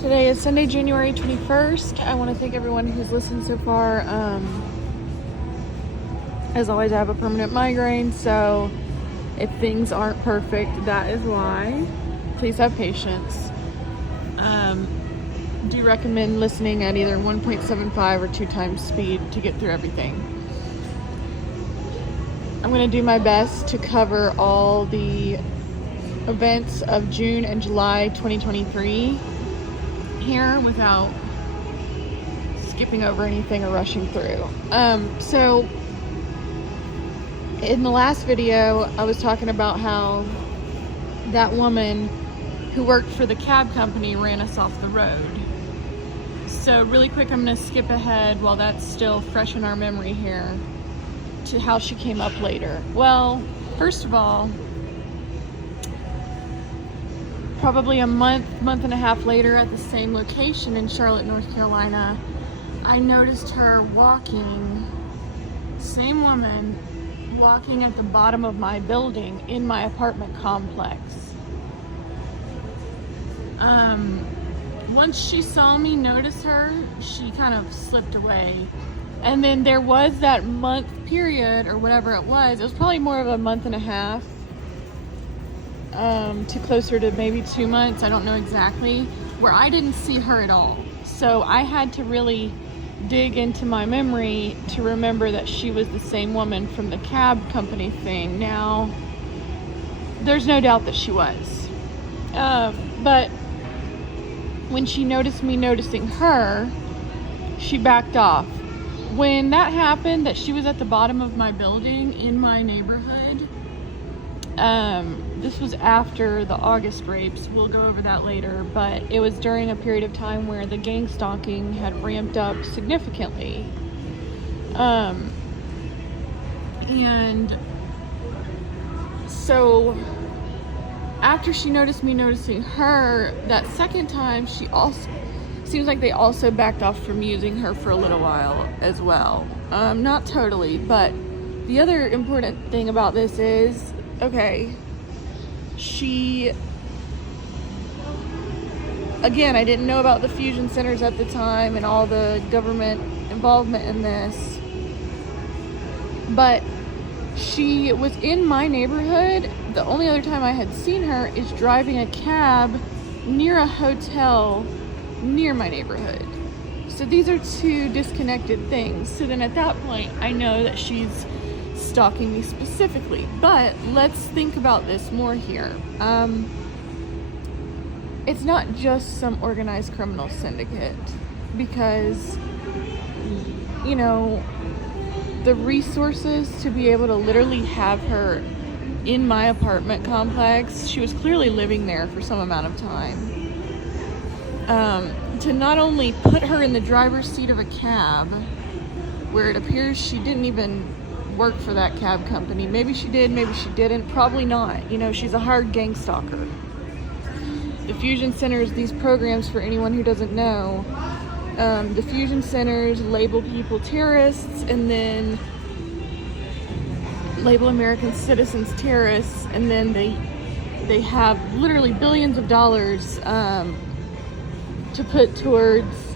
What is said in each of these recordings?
Today is Sunday, January 21st. I want to thank everyone who's listened so far. As always, I have a permanent migraine, so if things aren't perfect, that is why. Please have patience. Do recommend listening at either 1.75 or 2 times speed to get through everything. I'm going to do my best to cover all the events of June and July 2023 here without skipping over anything or rushing through. So in the last video, I was talking about how that woman who worked for the cab company ran us off the road. So really quick, I'm going to skip ahead while that's still fresh in our memory here to how she came up later. Well, first of all, probably a month and a half later at the same location in Charlotte, North Carolina, I noticed her walking, same woman, walking at the bottom of my building in my apartment complex. Once she saw me notice her, she kind of slipped away. And then there was that month period, or whatever it was probably more of a month and a half, to closer to maybe 2 months, I don't know exactly, where I didn't see her at all. So I had to really dig into my memory to remember that she was the same woman from the cab company thing. Now, there's no doubt that she was. But when she noticed me noticing her, she backed off. When that happened, that she was at the bottom of my building in my neighborhood, this was after the August rapes. We'll go over that later, but it was during a period of time where the gang stalking had ramped up significantly. And so after she noticed me noticing her, that second time, she also seems like they also backed off from using her for a little while as well. Not totally, but the other important thing about this is, okay, again, I didn't know about the fusion centers at the time and all the government involvement in this, but she was in my neighborhood. The only other time I had seen her is driving a cab near a hotel near my neighborhood. So these are two disconnected things. So then at that point, I know that she's stalking me specifically. But let's think about this more here. It's not just some organized criminal syndicate, because, you know, the resources to be able to literally have her in my apartment complex, she was clearly living there for some amount of time. To not only put her in the driver's seat of a cab, where it appears she didn't even work for that cab company. Maybe she did, maybe she didn't, probably not. You know, she's a hired gang stalker. The fusion centers, these programs, for anyone who doesn't know, the fusion centers label people terrorists and then label American citizens terrorists, and then they have literally billions of dollars to put towards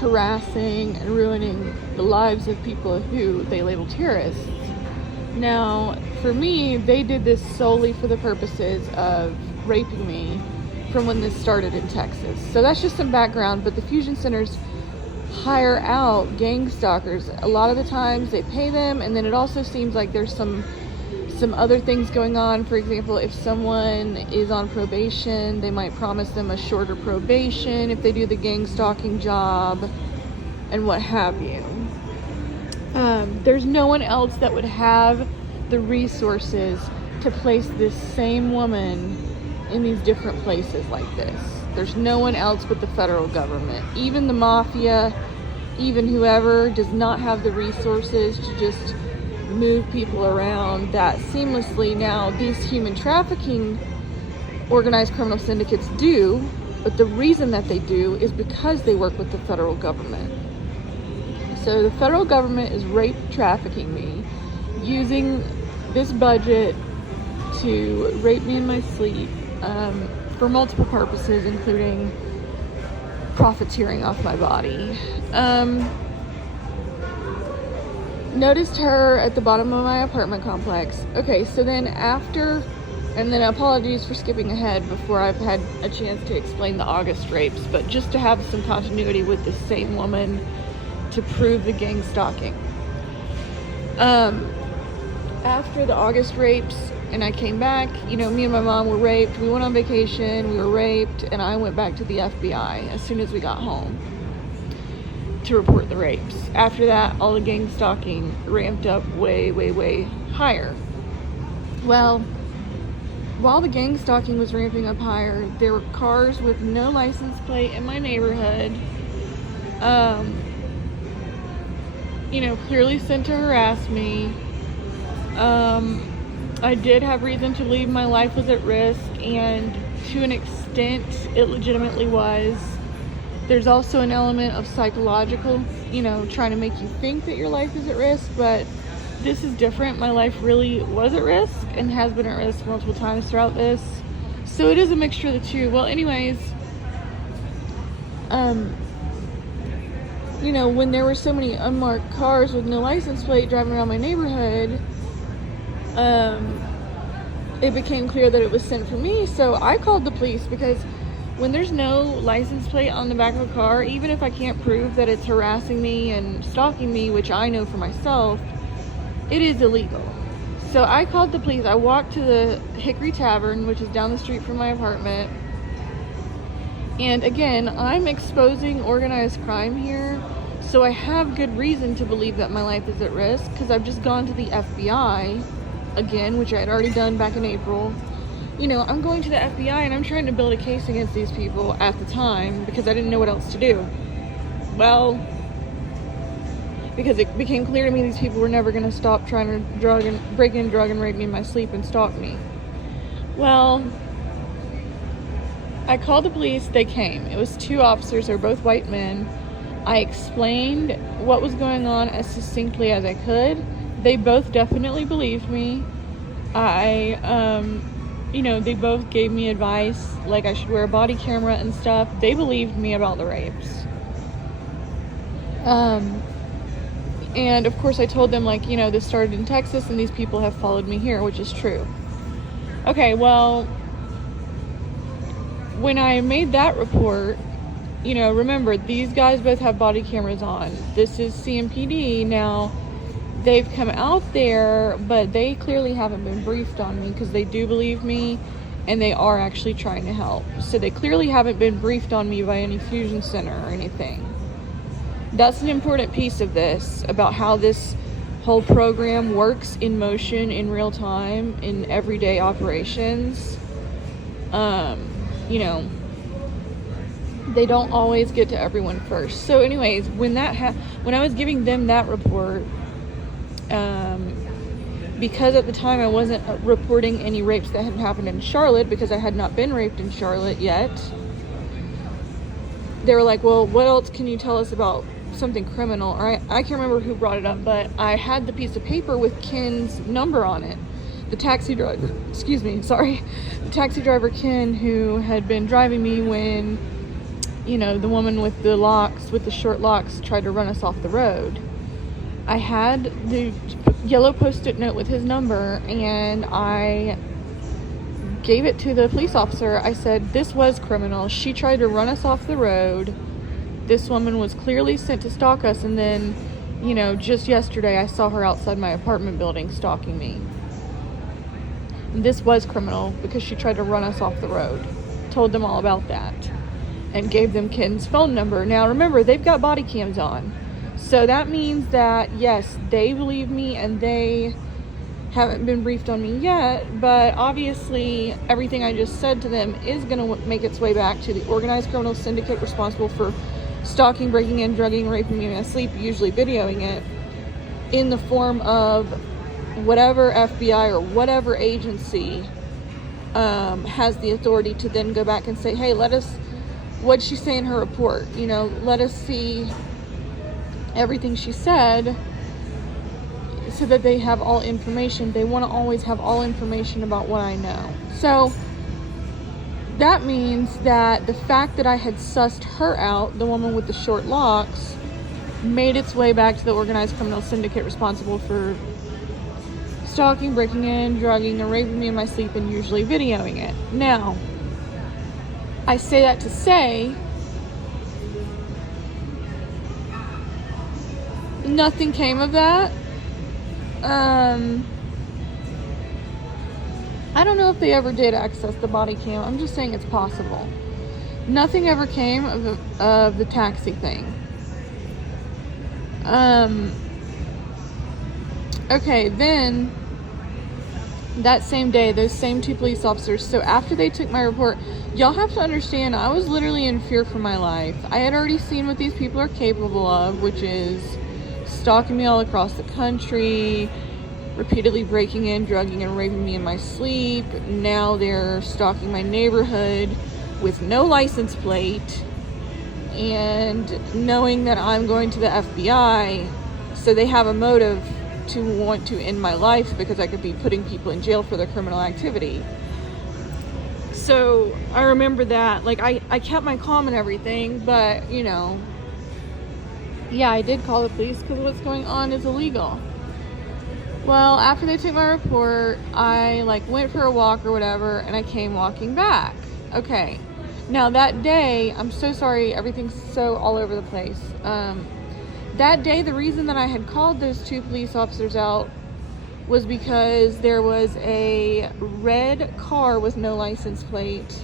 harassing and ruining the lives of people who they label terrorists. Now, for me, they did this solely for the purposes of raping me from when this started in Texas. So that's just some background, but the fusion centers hire out gang stalkers. A lot of the times they pay them, and then it also seems like there's some other things going on. For example, if someone is on probation, they might promise them a shorter probation if they do the gang stalking job and what have you. There's no one else that would have the resources to place this same woman in these different places like this. There's no one else but the federal government. Even the mafia, even whoever, does not have the resources to just move people around that seamlessly. Now, these human trafficking organized criminal syndicates do, but the reason that they do is because they work with the federal government. So the federal government is rape-trafficking me, using this budget to rape me in my sleep, for multiple purposes, including profiteering off my body. Noticed her at the bottom of my apartment complex. Okay, so then after, and then apologies for skipping ahead before I've had a chance to explain the August rapes, but just to have some continuity with the same woman to prove the gang stalking. After the August rapes, and I came back, you know, me and my mom were raped. We went on vacation, we were raped, and I went back to the FBI as soon as we got home to report the rapes. After that, all the gang stalking ramped up way, way, way higher. Well, while the gang stalking was ramping up higher, there were cars with no license plate in my neighborhood, you know, clearly sent to harass me. I did have reason to believe my life was at risk, and to an extent, it legitimately was. There's also an element of psychological, you know, trying to make you think that your life is at risk, but this is different. My life really was at risk and has been at risk multiple times throughout this. So it is a mixture of the two. Well, anyways, you know, when there were so many unmarked cars with no license plate driving around my neighborhood, it became clear that it was sent for me. So I called the police, because when there's no license plate on the back of a car, even if I can't prove that it's harassing me and stalking me, which I know for myself, it is illegal. So I called the police. I walked to the Hickory Tavern, which is down the street from my apartment. And again, I'm exposing organized crime here, so I have good reason to believe that my life is at risk, because I've just gone to the FBI again, which I had already done back in April. You know, I'm going to the FBI and I'm trying to build a case against these people at the time, because I didn't know what else to do. Well, because it became clear to me these people were never going to stop trying to break in, drug, and rape me in my sleep and stalk me. Well, I called the police. They came. It was 2 officers. They were both white men. I explained what was going on as succinctly as I could. They both definitely believed me. You know, they both gave me advice, like I should wear a body camera and stuff. They believed me about the rapes. And of course I told them, like, you know, this started in Texas and these people have followed me here, which is true. Okay, well, when I made that report, you know, remember, these guys both have body cameras on. This is CMPD. Now, they've come out there, but they clearly haven't been briefed on me, because they do believe me and they are actually trying to help. So they clearly haven't been briefed on me by any fusion center or anything. That's an important piece of this, about how this whole program works in motion in real time in everyday operations. You know, they don't always get to everyone first. So anyways, when I was giving them that report, because at the time I wasn't reporting any rapes that had happened in Charlotte, because I had not been raped in Charlotte yet, they were like, well, what else can you tell us about something criminal? Or I can't remember who brought it up, but I had the piece of paper with Ken's number on it. The taxi driver, the taxi driver Ken, who had been driving me when, you know, the woman with the short locks tried to run us off the road. I had the yellow post-it note with his number, and I gave it to the police officer. I said, this was criminal. She tried to run us off the road. This woman was clearly sent to stalk us, and then, you know, just yesterday I saw her outside my apartment building stalking me. This was criminal because she tried to run us off the road. Told them all about that and gave them Ken's phone number. Now remember, they've got body cams on. So that means that, yes, they believe me and they haven't been briefed on me yet, but obviously everything I just said to them is going to make its way back to the organized criminal syndicate responsible for stalking, breaking in, drugging, raping me in my sleep, usually videoing it, in the form of whatever FBI or whatever agency has the authority to then go back and say, hey, what'd she say in her report? You know, let us see everything she said, so that they have all information. They want to always have all information about what I know. So that means that the fact that I had sussed her out, the woman with the short locks, made its way back to the organized criminal syndicate responsible for stalking, breaking in, drugging, and raping me in my sleep, and usually videoing it. Now, I say that to say nothing came of that. I don't know if they ever did access the body cam. I'm just saying it's possible. Nothing ever came of the taxi thing. Okay, then that same day, those same two police officers, so after they took my report, y'all have to understand, I was literally in fear for my life. I had already seen what these people are capable of, which is stalking me all across the country, repeatedly breaking in, drugging, and raping me in my sleep. Now they're stalking my neighborhood with no license plate, and knowing that I'm going to the FBI, so they have a motive to want to end my life because I could be putting people in jail for their criminal activity. So I remember that, like, I kept my calm and everything, but, you know, yeah, I did call the police because what's going on is illegal. Well, after they took my report, I, like, went for a walk or whatever, and I came walking back. Okay. Now, that day, I'm so sorry, everything's so all over the place. That day, the reason that I had called those two police officers out was because there was a red car with no license plate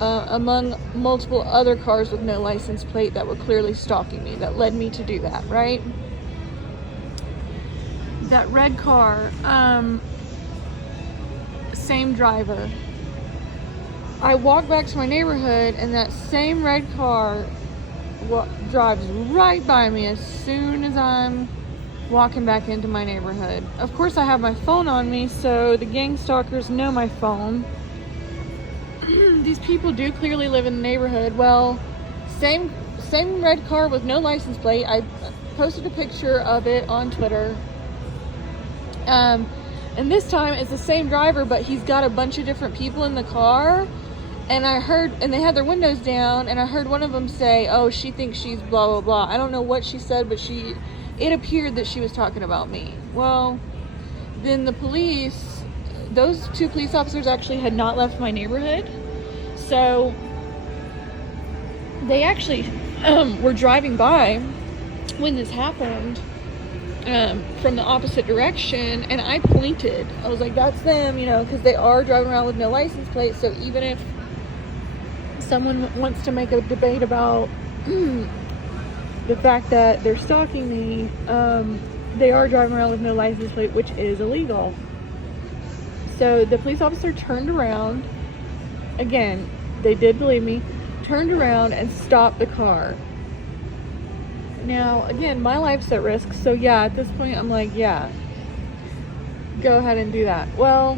among multiple other cars with no license plate that were clearly stalking me. That led me to do that, right? That red car, same driver. I walk back to my neighborhood, and that same red car drives right by me as soon as I'm walking back into my neighborhood. Of course, I have my phone on me, so the gang stalkers know my phone. These people do clearly live in the neighborhood. Well, same red car with no license plate. I posted a picture of it on Twitter. And this time it's the same driver, but he's got a bunch of different people in the car. And I heard, and they had their windows down, and I heard one of them say, "Oh, she thinks she's blah, blah, blah." I don't know what she said, but it appeared that she was talking about me. Well, then the police, those two police officers actually had not left my neighborhood. So they actually were driving by when this happened from the opposite direction, and I pointed. I was like, "That's them," you know, because they are driving around with no license plate. So even if someone wants to make a debate about the fact that they're stalking me, they are driving around with no license plate, which is illegal. So the police officer turned around. Again, they did believe me. Turned around and stopped the car. Now, again, my life's at risk, so yeah, at this point, I'm like, yeah, go ahead and do that. Well,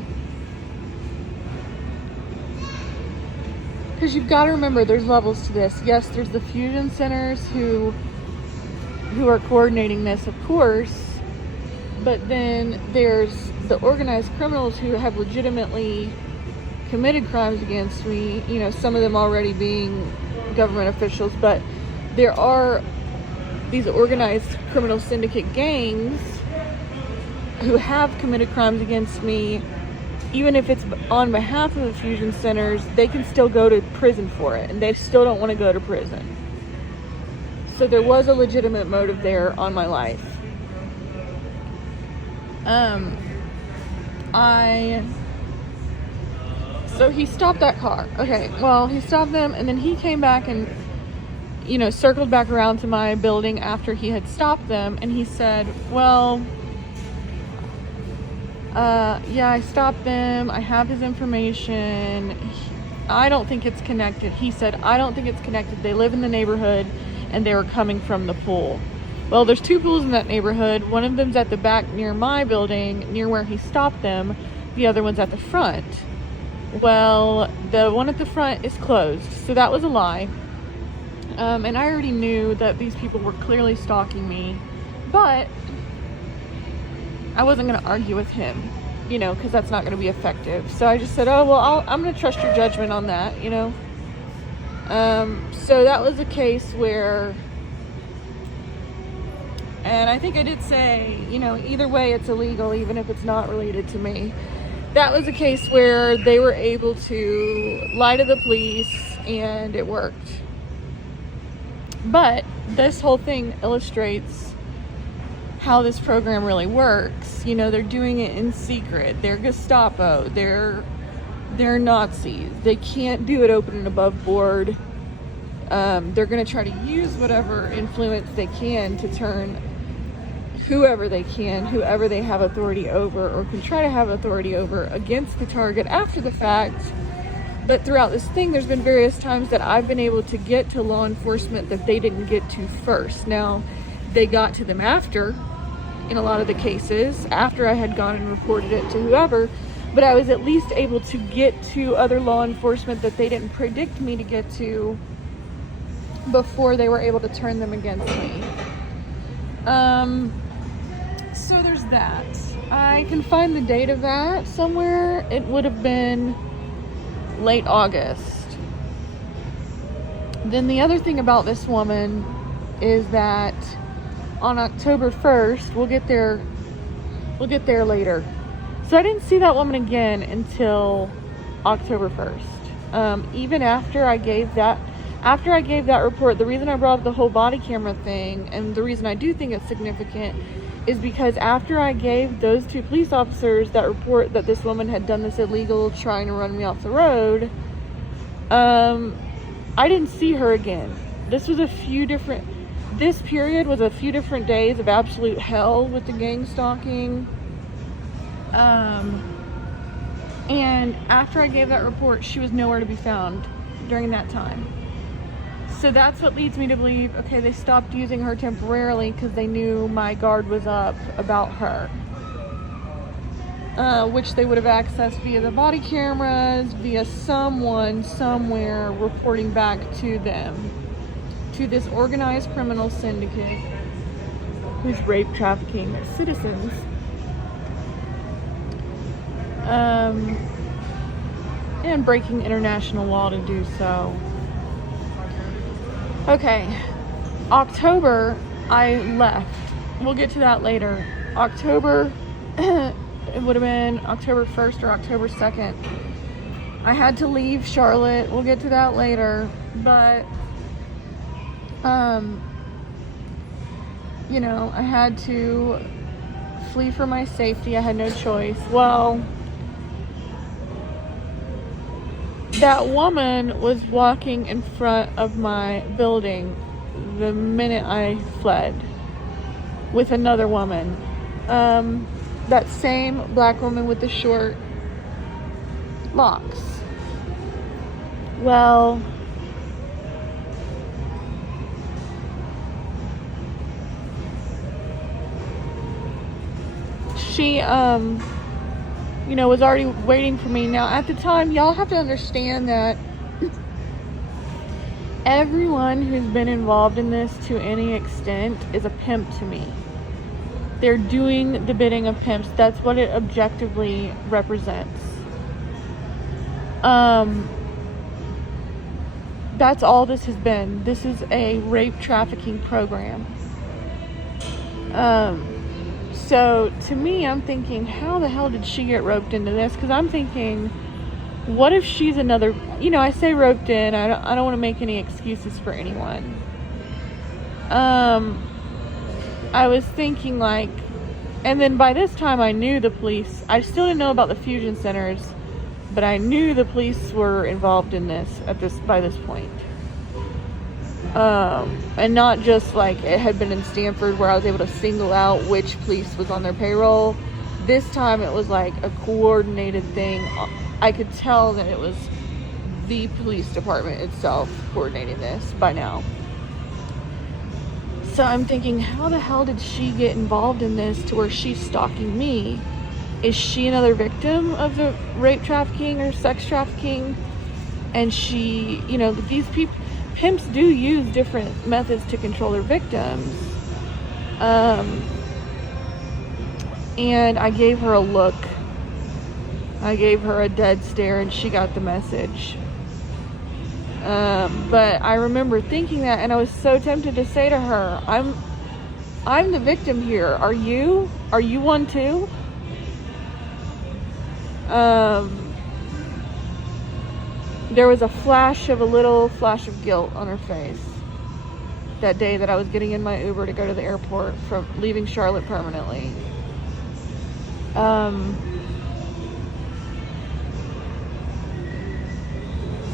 because you've got to remember, there's levels to this. Yes, there's the fusion centers who are coordinating this, of course, but then there's the organized criminals who have legitimately committed crimes against me, you know, some of them already being government officials, but there are these organized criminal syndicate gangs who have committed crimes against me. Even if it's on behalf of the fusion centers, they can still go to prison for it, and they still don't want to go to prison. So there was a legitimate motive there on my life. So he stopped that car. Okay, well, he stopped them, and then he came back and, you know, circled back around to my building after he had stopped them, and he said, "Well, yeah, I stopped them. I have his information. I don't think it's connected." He said, "I don't think it's connected. They live in the neighborhood, and they were coming from the pool." Well, there's two pools in that neighborhood. One of them's at the back near my building, near where he stopped them. The other one's at the front. Well, the one at the front is closed, so that was a lie. And I already knew that these people were clearly stalking me, but I wasn't going to argue with him because that's not going to be effective. So I just said, oh, well, I'm going to trust your judgment on that, So that was a case where, and I think I did say, either way it's illegal, even if it's not related to me. That was a case where they were able to lie to the police and it worked. But this whole thing illustrates how this program really works. They're doing it in secret. They're Gestapo. They're Nazis. They can't do it open and above board. They're going to try to use whatever influence they can to turn whoever they have authority over or can try to have authority over against the target after the fact. But throughout this thing, there's been various times that I've been able to get to law enforcement that they didn't get to first. Now, they got to them after, in a lot of the cases, after I had gone and reported it to whoever, but I was at least able to get to other law enforcement that they didn't predict me to get to before they were able to turn them against me. So there's that. I can find the date of that somewhere. It would have been late August. Then the other thing about this woman is that on October 1st, we'll get there later. So I didn't see that woman again until October 1st. Even after I gave that report, the reason I brought up the whole body camera thing, and the reason I do think it's significant, is because after I gave those two police officers that report that this woman had done this illegal, trying to run me off the road, I didn't see her again. This period was a few different days of absolute hell with the gang stalking. And after I gave that report, she was nowhere to be found during that time. So that's what leads me to believe, okay, they stopped using her temporarily because they knew my guard was up about her. Which they would have accessed via the body cameras, via someone somewhere reporting back to them, to this organized criminal syndicate who's rape trafficking citizens. And breaking international law to do so. Okay, October, I left. We'll get to that later. October, it would have been October 1st or October 2nd. I had to leave Charlotte. We'll get to that later. But, I had to flee for my safety. I had no choice. Well, that woman was walking in front of my building the minute I fled with another woman. That same black woman with the short locks. Well, she, was already waiting for me. Now, at the time, y'all have to understand that everyone who's been involved in this to any extent is a pimp to me. They're doing the bidding of pimps. That's what it objectively represents. That's all this has been. This is a rape trafficking program. So to me, I'm thinking, how the hell did she get roped into this? Because I'm thinking, what if she's another, I say roped in, I don't want to make any excuses for anyone. I was thinking and then by this time I knew the police, I still didn't know about the fusion centers, but I knew the police were involved in this by this point. And not just it had been in Stanford where I was able to single out which police was on their payroll. This time it was a coordinated thing. I could tell that it was the police department itself coordinating this by now. So I'm thinking, how the hell did she get involved in this to where she's stalking me? Is she another victim of the rape trafficking or sex trafficking? And she, these people, pimps do use different methods to control their victims. And I gave her a look I gave her a dead stare and she got the message. But I remember thinking that, and I was so tempted to say to her, I'm the victim here. Are you? Are you one too? There was a little flash of guilt on her face that day that I was getting in my Uber to go to the airport from leaving Charlotte permanently.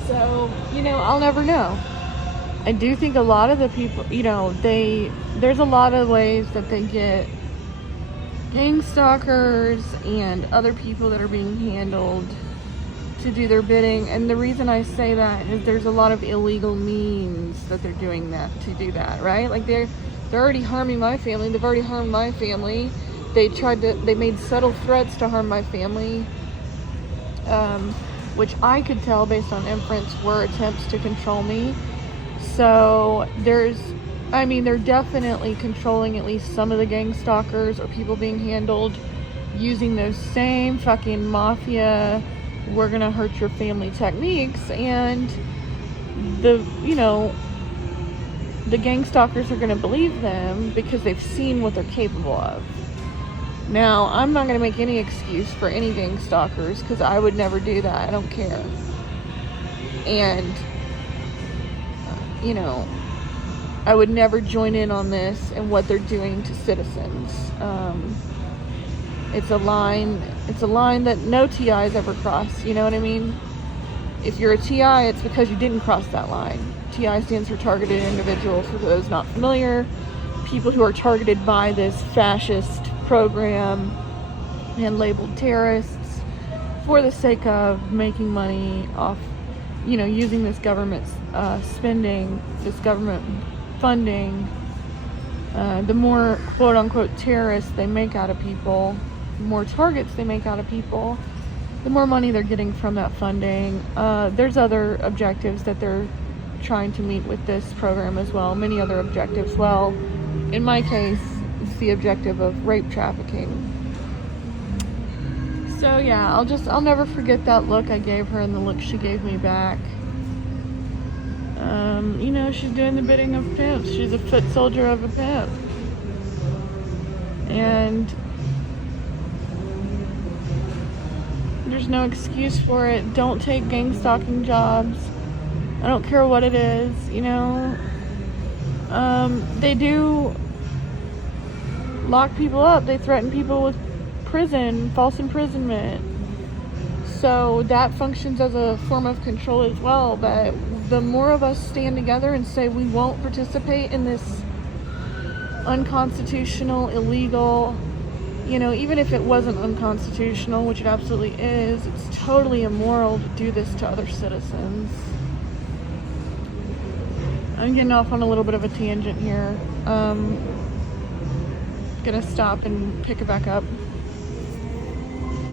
So, I'll never know. I do think a lot of the people, there's a lot of ways that they get gang stalkers and other people that are being handled to do their bidding. And the reason I say that is there's a lot of illegal means that they're doing that to do that, right? Like they're already harming my family. They've already harmed my family. They made subtle threats to harm my family, which I could tell based on inference were attempts to control me. So they're definitely controlling at least some of the gang stalkers or people being handled using those same fucking mafia, we're gonna hurt your family techniques, and the gang stalkers are gonna believe them because they've seen what they're capable of. Now, I'm not gonna make any excuse for any gang stalkers because I would never do that. I don't care. And I would never join in on this and what they're doing to citizens. It's a line that no TIs ever cross, you know what I mean? If you're a TI, it's because you didn't cross that line. TI stands for targeted individual, for those not familiar. People who are targeted by this fascist program and labeled terrorists for the sake of making money off, using this government spending, this government funding. The more quote-unquote terrorists they make out of people, the more targets they make out of people, the more money they're getting from that funding. There's other objectives that they're trying to meet with this program as well, many other objectives. Well, in my case, it's the objective of rape trafficking. So yeah, I'll never forget that look I gave her and the look she gave me back. She's doing the bidding of pimps. She's a foot soldier of a pimp. And there's no excuse for it. Don't take gang stalking jobs. I don't care what it is, They do lock people up. They threaten people with prison, false imprisonment. So that functions as a form of control as well. But the more of us stand together and say we won't participate in this unconstitutional, illegal, even if it wasn't unconstitutional, which it absolutely is, it's totally immoral to do this to other citizens. I'm getting off on a little bit of a tangent here. Gonna stop and pick it back up.